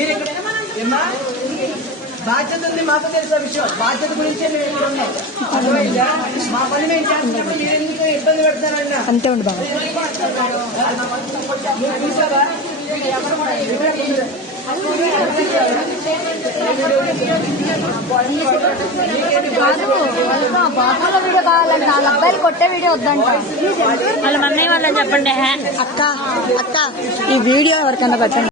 మీరు ఏమ్మా? బాధ్యత ఉంది మాకు తెలిసిన విషయం. బాధ్యత గురించే మేము ఇక్కడ ఉన్నాం. అర్థమైందా? మా పని మేము చేస్తున్నప్పుడు మీరు ఎందుకు ఇబ్బంది పెడతారన్నా? అంతే ఉండు బాబు. నువ్వు చూసావా? బాబుల వీడియో కావాలంట వాళ్ళ అబ్బాయిలు కొట్టే వీడియో వద్దంట వాళ్ళ మన్నయ్య వాళ్ళని చెప్పండి. అక్క అక్క ఈ వీడియో ఎవరికన్నా పెట్టండి.